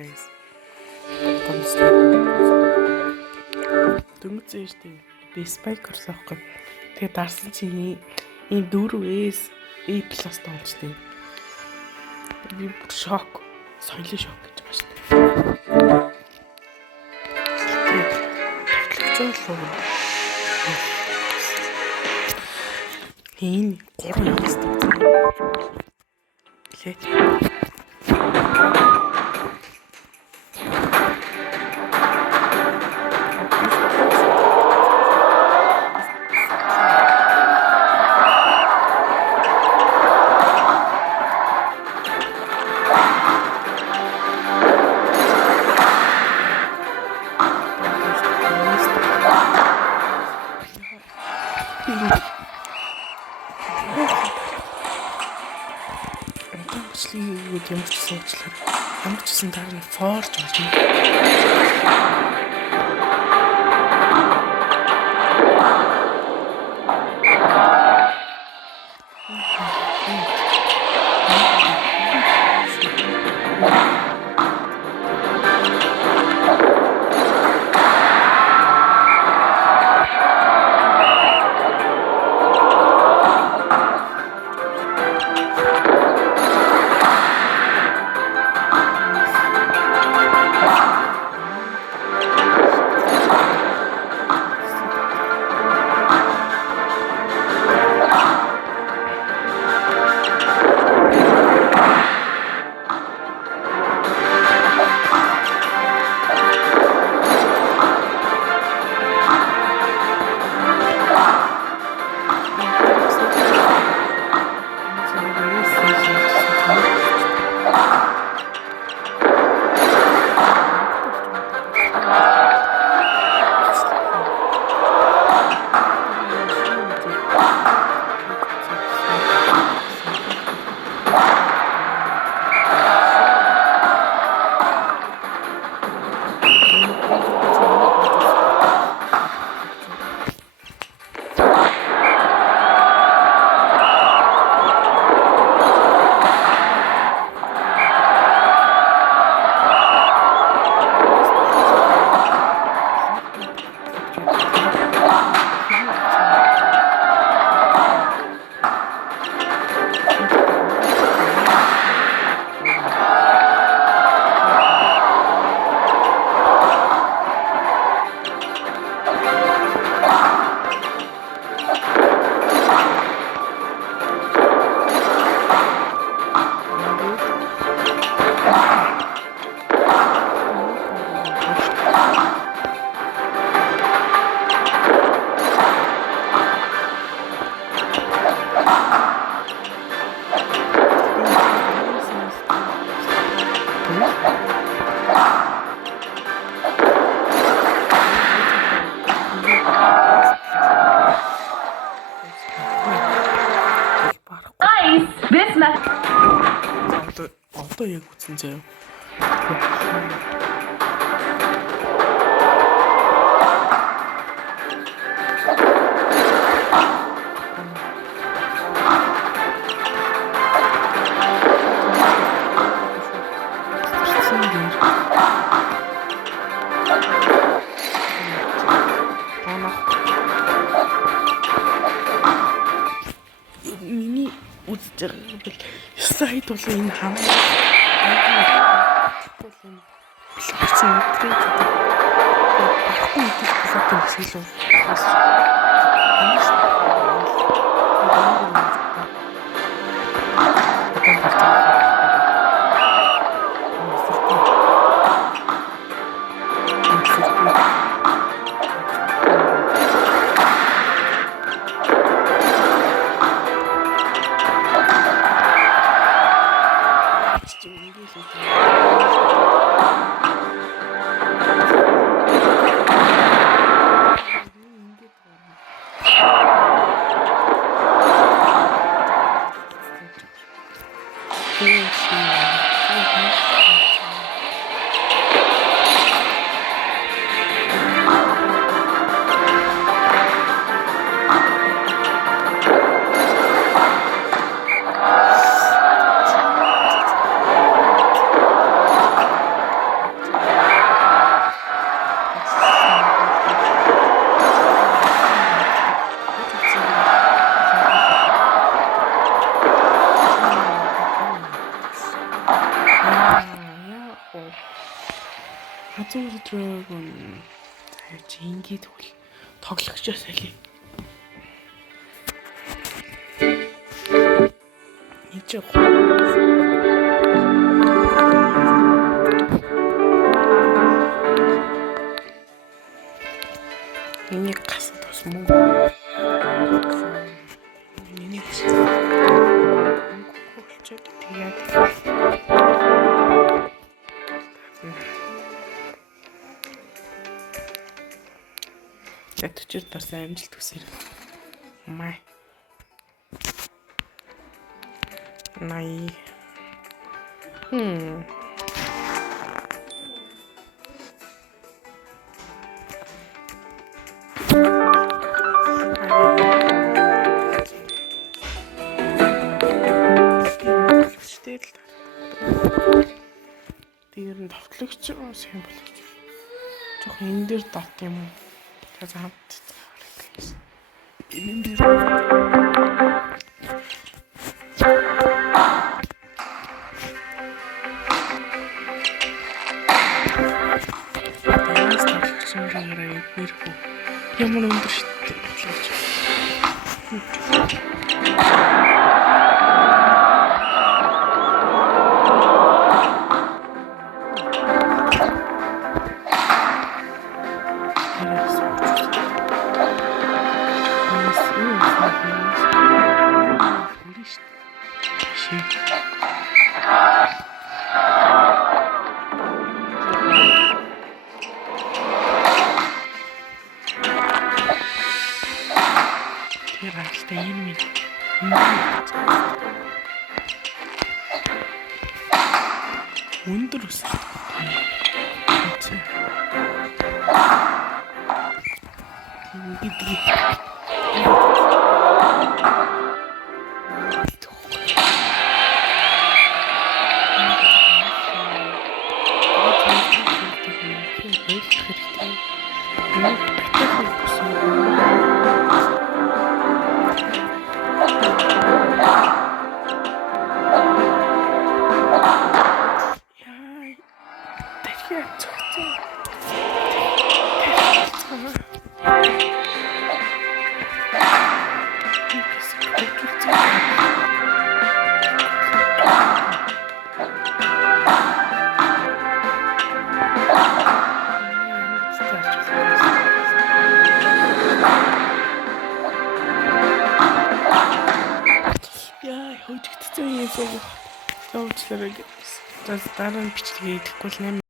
guys. Дөнгөж штий. Би спайк орсон аахгүй. Тэгээ дарсан чи ийм 4S A+ тоончтой. Би бүр шок. Соёлын шок гэж байна штий. Товтлогцоо л. Энэ 3S Лээд. Ямар ч суучлаа. Ямар ч гэсэн дараа нь форж болно. Одоо яг үтсэн заяа. Миний үзэж байгаа бол сайт бол энэ хамгийн Бэлгэрсэн өдрөө барахгүй идэх блок юм шиг л ганцхан өдрөг чи ингээд хөл тоглогчоос алий. Ничээ. Миний гасад бас мөнгө. Миний хөлчөд тэгээд ятчид бас амжилт хүсье. Май. Най. Тэр нь товтлогч сайн болчих. Жох энэ дээр дат юм уу? За хамт. Энэ дээр ямар өндөр шидтэй бодлооч. Өндөр ус. Хөөжигдсөн юм шиг. Явуулчлаарай гэж. Дараа нь бичлэгээ идэхгүй л 8